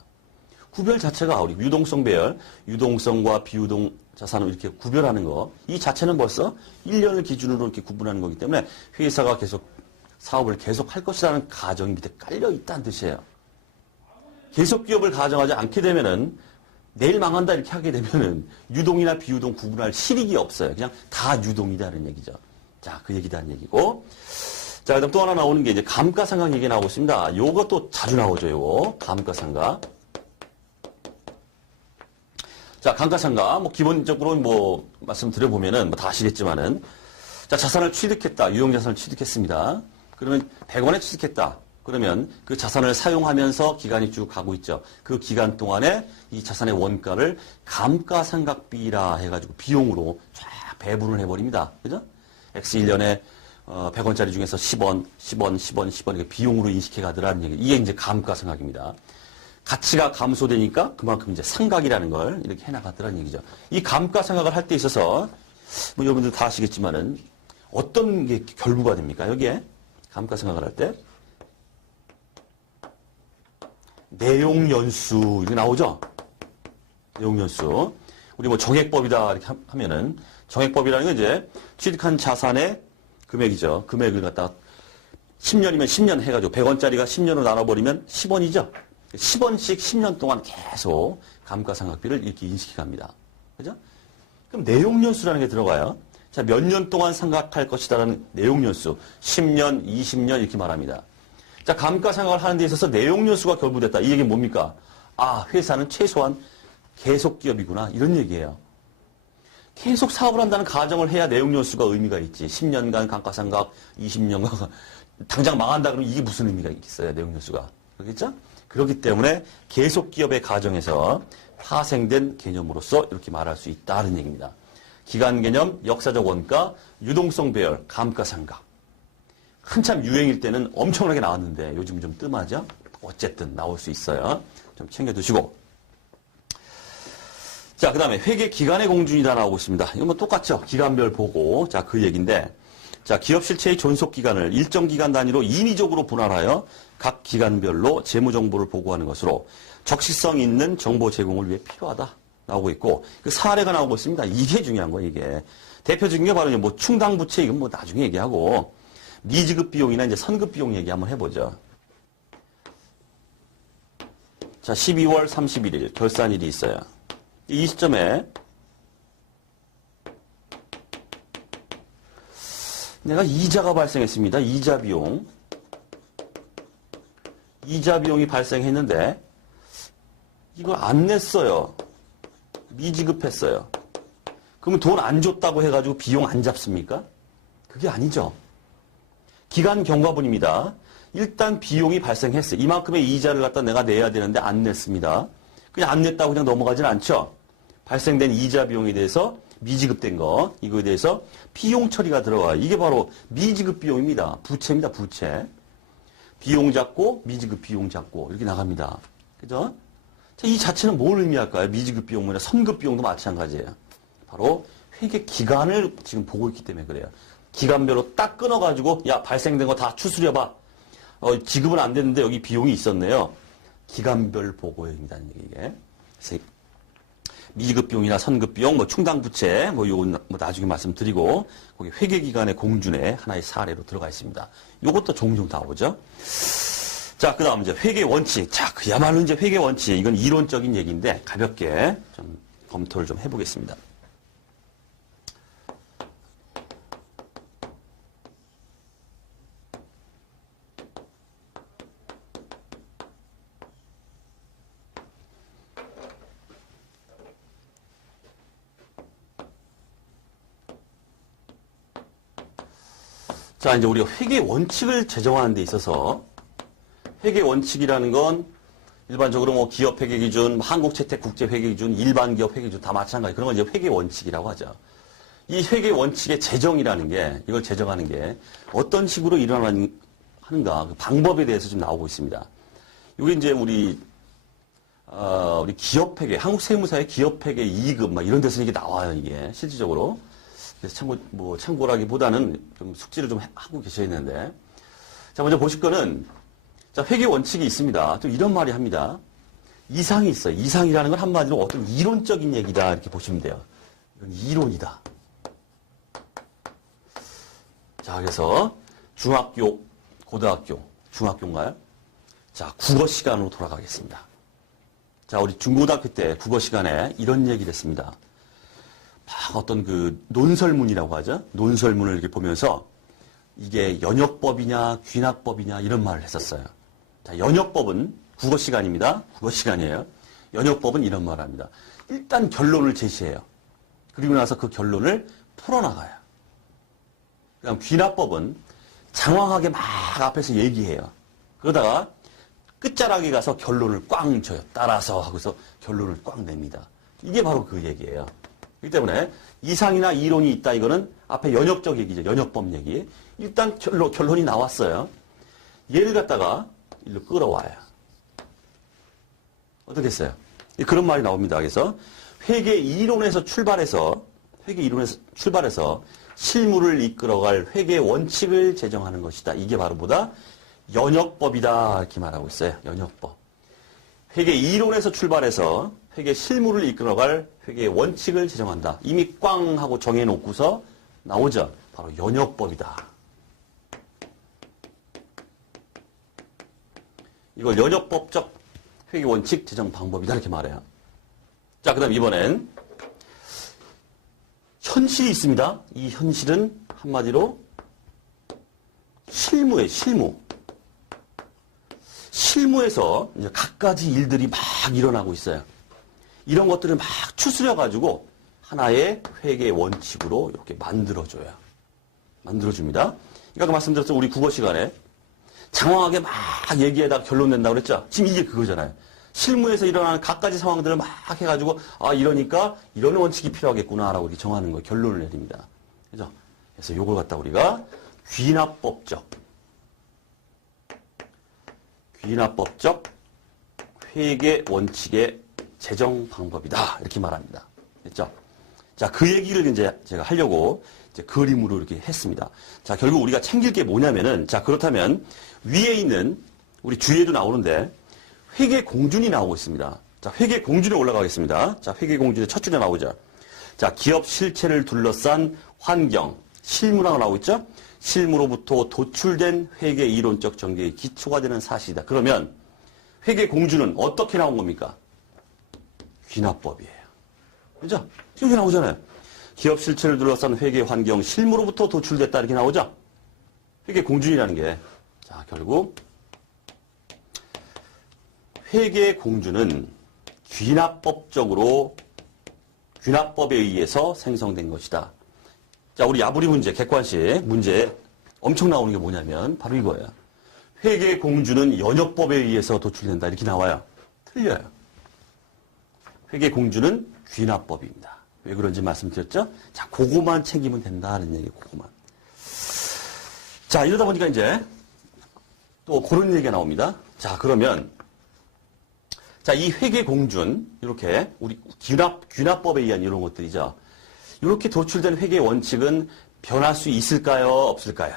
구별 자체가 우리 유동성 배열, 유동성과 비유동 자산을 이렇게 구별하는 거, 이 자체는 벌써 1년을 기준으로 이렇게 구분하는 거기 때문에 회사가 계속 사업을 계속 할 것이라는 가정이 밑에 깔려 있다는 뜻이에요. 계속 기업을 가정하지 않게 되면은 내일 망한다 이렇게 하게 되면은 유동이나 비유동 구분할 실익이 없어요. 그냥 다 유동이다는 얘기죠. 자, 그 얘기다는 얘기고. 자, 그다음 또 하나 나오는 게 이제 감가상각 얘기 나오고 있습니다. 요것도 자주 나오죠, 요거. 감가상각. 자, 감가상각. 기본적으로 말씀드려보면은 다 아시겠지만은. 자, 자산을 취득했다. 유형자산을 취득했습니다. 그러면 100원에 취득했다. 그러면 그 자산을 사용하면서 기간이 쭉 가고 있죠. 그 기간 동안에 이 자산의 원가를 감가상각비라 해가지고 비용으로 쫙 배분을 해버립니다. 그죠? X 1년에 100원짜리 중에서 10원, 10원, 10원, 10원 이렇게 비용으로 인식해 가더라는 얘기. 이게 이제 감가상각입니다. 가치가 감소되니까 그만큼 이제 상각이라는 걸 이렇게 해나가더라는 얘기죠. 이 감가상각을 할 때 있어서 여러분들 다 아시겠지만은 어떤 게 결부가 됩니까? 여기에 감가상각을 할 때 내용연수 이게 나오죠? 내용연수. 우리 정액법이다 이렇게 하면은 정액법이라는 건 이제 취득한 자산의 금액이죠. 금액을 갖다가 10년이면 10년 해가지고 100원짜리가 10년으로 나눠버리면 10원이죠. 10원씩 10년 동안 계속 감가상각비를 이렇게 인식해 갑니다. 그죠? 그럼 내용연수라는 게 들어가요. 자, 몇 년 동안 상각할 것이다라는 내용연수. 10년, 20년 이렇게 말합니다. 자, 감가상각을 하는 데 있어서 내용연수가 결부됐다. 이 얘기는 뭡니까? 아, 회사는 최소한 계속기업이구나. 이런 얘기예요. 계속 사업을 한다는 가정을 해야 내용연수가 의미가 있지. 10년간 감가상각, 20년간 당장 망한다 그러면 이게 무슨 의미가 있겠어요? 내용연수가. 그렇겠죠? 그렇기 때문에 계속기업의 가정에서 파생된 개념으로서 이렇게 말할 수 있다는 얘기입니다. 기간 개념, 역사적 원가, 유동성 배열, 감가상각. 한참 유행일 때는 엄청나게 나왔는데 요즘 좀 뜸하죠? 어쨌든 나올 수 있어요. 좀 챙겨두시고. 자, 그 다음에 회계 기간의 공준이다 나오고 있습니다. 이건 똑같죠? 기간별 보고. 자, 그 얘기인데. 자, 기업 실체의 존속 기간을 일정 기간 단위로 인위적으로 분할하여 각 기간별로 재무 정보를 보고하는 것으로 적시성 있는 정보 제공을 위해 필요하다. 나오고 있고, 그 사례가 나오고 있습니다. 이게 중요한 거예요, 이게. 대표적인 게 바로 충당부채, 이건 나중에 얘기하고, 미지급 비용이나 이제 선급 비용 얘기 한번 해보죠. 자, 12월 31일 결산일이 있어요. 이 시점에 내가 이자가 발생했습니다. 이자 비용. 이자 비용이 발생했는데 이걸 안 냈어요. 미지급했어요. 그러면 돈 안 줬다고 해가지고 비용 안 잡습니까? 그게 아니죠. 기간 경과분입니다. 일단 비용이 발생했어요. 이만큼의 이자를 갖다 내가 내야 되는데 안 냈습니다. 그냥 안 냈다고 그냥 넘어가진 않죠. 발생된 이자 비용에 대해서 미지급된 거, 이거에 대해서 비용 처리가 들어가요. 이게 바로 미지급 비용입니다. 부채입니다, 부채. 비용 잡고 미지급 비용 잡고 이렇게 나갑니다. 그죠? 자, 이 자체는 뭘 의미할까요? 미지급 비용이나 선급 비용도 마찬가지예요. 바로 회계 기간을 지금 보고 있기 때문에 그래요. 기간별로 딱 끊어가지고 야 발생된 거 다 추스려봐. 지급은 안 됐는데 여기 비용이 있었네요. 기간별 보고입니다. 이게. 그래서 미지급 비용이나 선급 비용, 뭐 충당 부채, 뭐 요건 뭐 나중에 말씀드리고 거기 회계 기간의 공준의 하나의 사례로 들어가 있습니다. 요것도 종종 나오죠. 자, 그다음 이제 회계 원칙. 자, 그야말로 이제 회계 원칙. 이건 이론적인 얘기인데 가볍게 좀 검토를 좀 해보겠습니다. 자, 이제 우리가 회계 원칙을 제정하는 데 있어서 회계 원칙이라는 건 일반적으로 뭐 기업 회계 기준, 한국채택 국제 회계 기준, 일반 기업 회계 기준 다 마찬가지. 그런 건 이제 회계 원칙이라고 하죠. 이 회계 원칙의 제정이라는 게, 이걸 제정하는 게 어떤 식으로 일어나는가, 그 방법에 대해서 좀 나오고 있습니다. 이게 이제 우리 기업 회계, 한국 세무사의 기업 회계 2급 막 이런 데서 이게 나와요, 이게 실질적으로. 그래서 참고라기보다는 좀 숙지를 좀 하고 계셔야 되는데. 자, 먼저 보실 거는, 자, 회계 원칙이 있습니다. 또 이런 말이 합니다. 이상이 있어요. 이상이라는 건 한마디로 어떤 이론적인 얘기다. 이렇게 보시면 돼요. 이건 이론이다. 자, 그래서 중학교, 고등학교, 중학교인가요? 자, 국어 시간으로 돌아가겠습니다. 자, 우리 중고등학교 때 국어 시간에 이런 얘기를 했습니다. 막 어떤 그 논설문이라고 하죠. 논설문을 이렇게 보면서 이게 연역법이냐 귀납법이냐 이런 말을 했었어요. 자, 연역법은 국어 시간입니다. 국어 시간이에요. 연역법은 이런 말을 합니다. 일단 결론을 제시해요. 그리고 나서 그 결론을 풀어나가요. 그다음 귀납법은 장황하게 막 앞에서 얘기해요. 그러다가 끝자락에 가서 결론을 꽝 줘요. 따라서 하고서 결론을 꽝 냅니다. 이게 바로 그 얘기예요. 그렇기 때문에 이상이나 이론이 있다 이거는 앞에 연역적 얘기죠. 연역법 얘기. 일단 결론이 나왔어요. 얘를 갖다가 일로 끌어와요. 어떻게 했어요? 그런 말이 나옵니다. 그래서 회계 이론에서 출발해서 실무를 이끌어갈 회계 원칙을 제정하는 것이다. 이게 바로 뭐다? 연역법이다. 이렇게 말하고 있어요. 연역법. 회계 이론에서 출발해서 회계 실무를 이끌어갈 회계 원칙을 제정한다. 이미 꽝 하고 정해놓고서 나오죠. 바로 연역법이다. 이걸 연역법적 회계 원칙 제정 방법이다. 이렇게 말해요. 자, 그 다음 이번엔 현실이 있습니다. 이 현실은 한마디로 실무예요. 실무에서 이제 갖가지 일들이 막 일어나고 있어요. 이런 것들을 막 추스려가지고 하나의 회계 원칙으로 이렇게 만들어줘요. 만들어줍니다. 아까 말씀드렸죠. 우리 국어 시간에 장황하게 막 얘기하다가 결론 낸다고 그랬죠. 지금 이게 그거잖아요. 실무에서 일어나는 갖가지 상황들을 막 해가지고 이러니까 이런 원칙이 필요하겠구나라고 이렇게 정하는 거예요. 결론을 내립니다. 그죠? 그래서 요걸 갖다 우리가 귀납법적 회계 원칙의 제정 방법이다. 이렇게 말합니다. 됐죠? 자, 그 얘기를 이제 제가 하려고 이제 그림으로 이렇게 했습니다. 자, 결국 우리가 챙길 게 뭐냐면은, 자, 그렇다면 위에 있는 우리 주위에도 나오는데 회계 공준이 나오고 있습니다. 자, 회계 공준에 올라가겠습니다. 자, 회계 공준의 첫 줄에 나오죠. 자, 기업 실체를 둘러싼 환경, 실무라고 나오고 있죠? 실무로부터 도출된 회계 이론적 전개의 기초가 되는 사실이다. 그러면 회계 공준은 어떻게 나온 겁니까? 귀납법이에요. 그죠? 지금 나오잖아요. 기업 실체를 둘러싼 회계 환경, 실무로부터 도출됐다. 이렇게 나오죠? 회계 공준이라는 게. 자, 결국 회계 공준은 귀납법에 의해서 생성된 것이다. 자, 우리 야부리 문제, 객관식 문제 엄청 나오는 게 뭐냐면 바로 이거예요. 회계 공준은 연역법에 의해서 도출된다. 이렇게 나와요. 틀려요. 회계 공준은 귀납법입니다. 왜 그런지 말씀드렸죠? 자, 그거만 챙기면 된다는 얘기, 그거만. 자, 이러다 보니까 이제 또 그런 얘기가 나옵니다. 자, 그러면 자, 이 회계 공준 이렇게 우리 귀납법에 의한 이런 것들이죠. 이렇게 도출된 회계 원칙은 변할 수 있을까요? 없을까요?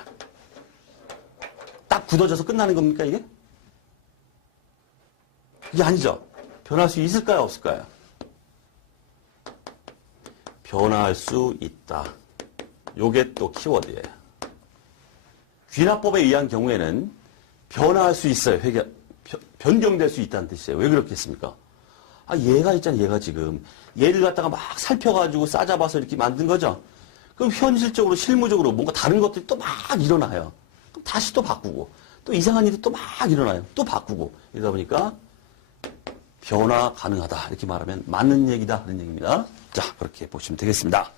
딱 굳어져서 끝나는 겁니까, 이게? 이게 아니죠. 변할 수 있을까요? 없을까요? 변할 수 있다. 요게 또 키워드예요. 귀납법에 의한 경우에는 변화할 수 있어요. 변경될 수 있다는 뜻이에요. 왜 그렇겠습니까? 아, 얘가 있잖아, 얘가 지금. 얘를 갖다가 막 살펴가지고 싸잡아서 이렇게 만든 거죠. 그럼 현실적으로, 실무적으로 뭔가 다른 것들이 또 막 일어나요. 그럼 다시 또 바꾸고, 또 이상한 일이 또 막 일어나요. 또 바꾸고. 이러다 보니까 변화 가능하다. 이렇게 말하면 맞는 얘기다. 그런 얘기입니다. 자, 그렇게 보시면 되겠습니다.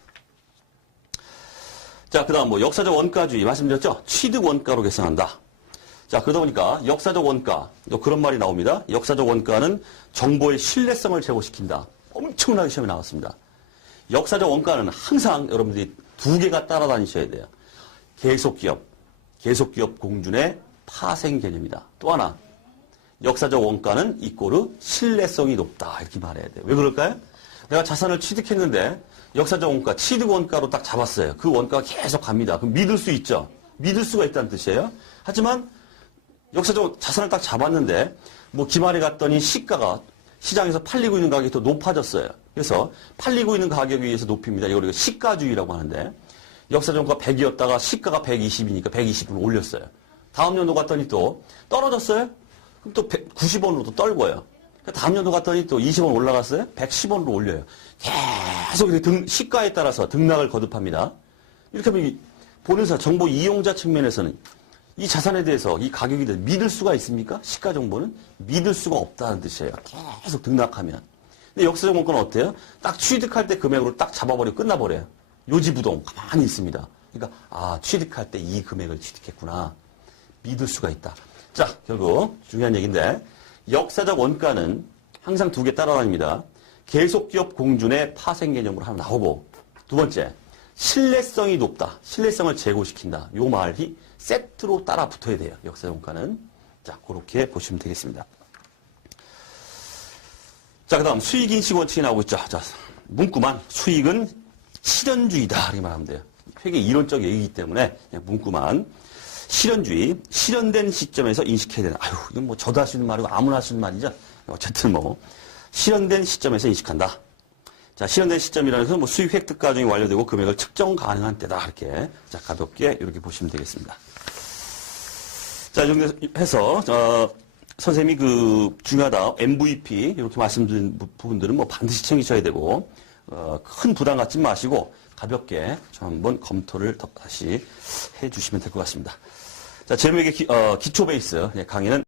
자, 그 다음 뭐 역사적 원가주의 말씀드렸죠? 취득 원가로 계산한다. 자, 그러다 보니까 역사적 원가, 또 그런 말이 나옵니다. 역사적 원가는 정보의 신뢰성을 제고시킨다. 엄청나게 시험에 나왔습니다. 역사적 원가는 항상 여러분들이 두 개가 따라다니셔야 돼요. 계속기업 공준의 파생 개념이다. 또 하나, 역사적 원가는 이꼬르 신뢰성이 높다. 이렇게 말해야 돼요. 왜 그럴까요? 내가 자산을 취득했는데 역사적 원가, 취득 원가로 딱 잡았어요. 그 원가가 계속 갑니다. 그럼 믿을 수 있죠? 믿을 수가 있다는 뜻이에요. 하지만 역사적 자산을 딱 잡았는데 뭐 기말에 갔더니 시가가 시장에서 팔리고 있는 가격이 더 높아졌어요. 그래서 팔리고 있는 가격에 의해서 높입니다. 이걸 우리가 시가주의라고 하는데 역사적 원가 100이었다가 시가가 120이니까 120으로 올렸어요. 다음 연도 갔더니 또 떨어졌어요? 그럼 또 90원으로 또 떨고요. 다음 연도 갔더니 또 20원 올라갔어요? 110원으로 올려요. 계속 이렇게 시가에 따라서 등락을 거듭합니다. 이렇게 하면 보는 사람, 정보 이용자 측면에서는 이 자산에 대해서 이 가격에 대해서 믿을 수가 있습니까? 시가 정보는 믿을 수가 없다는 뜻이에요. 계속 등락하면. 근데 역사적 원가는 어때요? 딱 취득할 때 금액으로 딱 잡아버리고 끝나버려요. 요지부동 가만히 있습니다. 그러니까 아, 취득할 때 이 금액을 취득했구나. 믿을 수가 있다. 자, 결국 중요한 얘기인데 역사적 원가는 항상 두 개 따라다닙니다. 계속기업 공준의 파생 개념으로 하나 나오고 두 번째, 신뢰성이 높다. 신뢰성을 제고시킨다. 요 말이 세트로 따라 붙어야 돼요. 역사적 원가는. 자, 그렇게 보시면 되겠습니다. 자, 그 다음 수익인식 원칙이 나오고 있죠. 자, 문구만 수익은 실현주의다. 이렇게 말하면 돼요. 되게 이론적 얘기이기 때문에 그냥 문구만. 실현주의, 실현된 시점에서 인식해야 되는. 아유, 이건 뭐 저도 할 수 있는 말이고 아무나 할 수 있는 말이죠. 어쨌든 뭐 실현된 시점에서 인식한다. 자, 실현된 시점이라는 것은 뭐 수익 획득 과정이 완료되고 금액을 측정 가능한 때다. 이렇게 자, 가볍게 이렇게 보시면 되겠습니다. 자, 이 정도 해서 선생님이 그 중요하다 MVP 이렇게 말씀드린 부분들은 뭐 반드시 챙기셔야 되고 큰 부담 갖지 마시고 가볍게 좀 한번 검토를 다시 해주시면 될 것 같습니다. 자, 제목의 기초 베이스 강의는